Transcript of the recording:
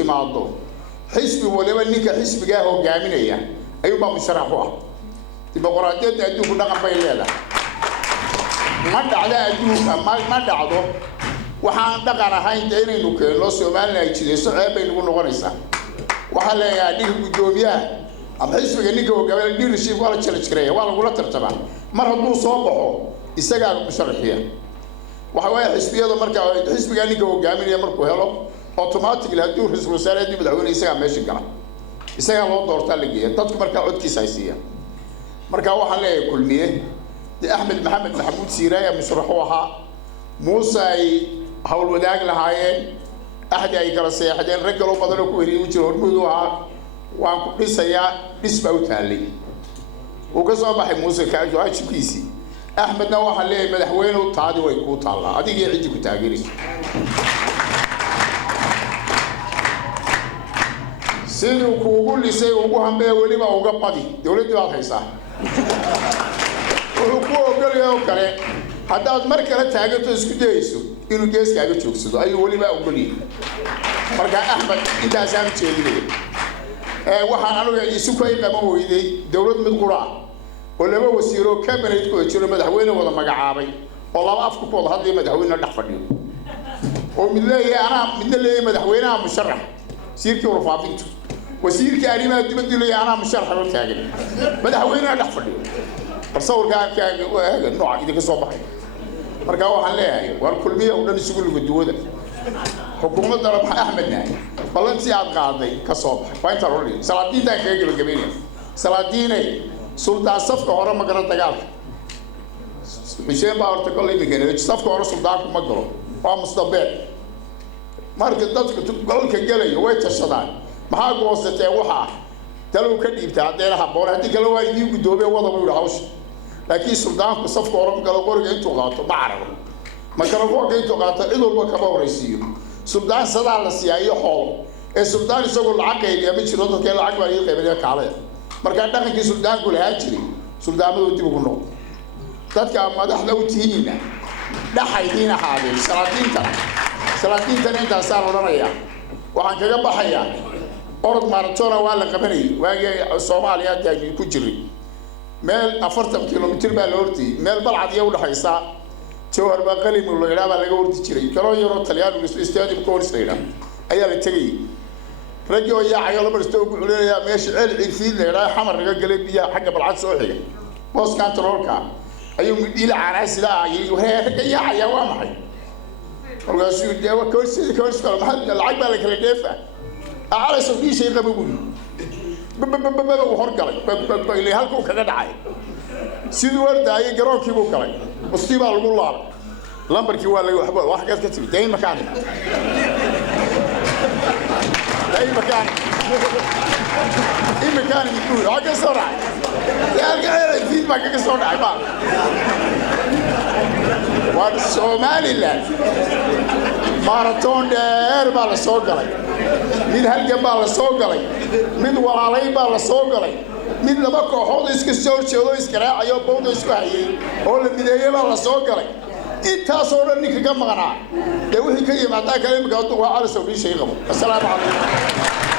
timaado xisbi waliba ninka xisbiga hogaaminaya ayuu baa musharax u ah dimuqraadiyadda adduunku dhaqan bay leedahay ma dhacdo adduunka ma dhacdo waxaan dhaqan ahayn inaynu keenno Soomaaliya ay jidayso ceeb bay nagu noqonaysaa waxa leeyahay dhig gudoomiyaha ama xisbiga ninka hogaaminaya leadership wala challenge gareeya waa lagu la tartamaa mar hadduu soo baxo isaga musharaxiya waxa way xisbiyada marka xisbiga ninka hogaaminaya markuu helo automatically hadduu ra'iisul wasaaraha madaxweyne isaga meesha gala isaga loo doortaa la geeyo dadku marka codkiisa ay siiyaan marka waxa leeyahay kulmiye Ahmed Maxamed Maxamuud Siiraaya musharaxu ahaa Muuse ay hawl wadaag lahaayeen ahdi ay kala seexdeen rag kale oo badan oo ku weeriyay jiro hormudu ahaa waan ku dhisayaa dhisba u taalay oo ka soo baxay Muuse ka jawaabkiisii Ahmedna waxa leeyahay madaxweyne u taadi way ku taalaa adiga cidi ku taageerayso sidoo kuugu lisay ugu hambeey waliba uga badi dawladdu waa haysaa wuxuu ku ogolyahay kale haddaad mar kale taageerto isku dayayso inuu geeskaaga joogsado ayuu waliba ogolyahay marka Ahmed intaas aan jeediyay waxaan aniga isu kay qaba weyday dawlad mid qura oo laba wasiiro cabinet ku jiro madaxweyne wada magacaabay oo laba afku ku wada hadlay madaxweyne dhax fadhiyo oo mid leeyahay madaxweynaha musharax siirkii warfaafintu wasiirka arrimaha dibadda leeyahay ana musharax oo taagan madaxweynaha dhax fadhiyo صورك نوع إذا كسبه مركا وحنا ليه والكلمية ودنا نسقول الجودة حكومة ضرب أحمد ناي بلنسي عاد قاضي كسبه فاين ترولي سلادين ده كيجي بالجميع سلادين سلطان صفقة ورا مقرن تقال مشين باور تقول لي مكانه صفقة ورا سلطان مقرن ومستقبل مركز تدك تقول كجلي وين تشتغل ما هو قصة وحى تلو كديب تعدينا حبور هدي كلو وايدي قدوبي وضع بيقول حوش لكن السودان كصف كورم قالوا قولك انتو غاطوا ما عرفوا ما كانوا فوق انتو غاطوا إذو البكبا ورئيسيو السودان صدع للسياحية حول السودان يسوقوا العقل يبي شروطه كي العقل يلقى بليه كعليه مركان داخل كي السودان كل هاجري السودان ما ودي بقولوا تذكر ما دحنا وتهينا دحيدينا حاضر سلاطين تنا انت صار ورايا وعن كذا بحيا أرض مارتونا ولا قبني واجي الصوماليات جاي كجري مال 40 كيلومتر بالورتي مال بلعد يوم حيسا جوهر بقلي من الغرابة اللي قورتي جري كانوا يروح تليان والاستاد بكون سريرا أيام التجي رجعوا يا عيال برستوك يقولوا يا ماشي عيل عيفين لا حمر رجع قلب يا حاجة بالعد سوحي بس كانت رولكا أيوم يديل عراس لا وهي يا حيوان حي والله شو ده كويس محل العجبة اللي كان يدفع أعرف في شيء قبول وهرجع اللي هالكو كذا دعاي سيدور دعاي جرام كيبو كلاي مصيبة الله لامبر كيوال اللي يحب واحد قال كتير دايم مكاني يقول عقل سرعة يرجع يزيد ما كذا سرعة ما والصومالي لا ماراثون دير بالا سوقلي من هالجبال سوقلي من وراء بالا سوقلي من لما كحوض إسكسور شلو إسكراء أيوة بود إسكاهي أول بداية بالا سوقلي إنت صورة إنك كم غنا ده وحكي ما تاكلم قاطع وعلى سوري شيء غمو السلام عليكم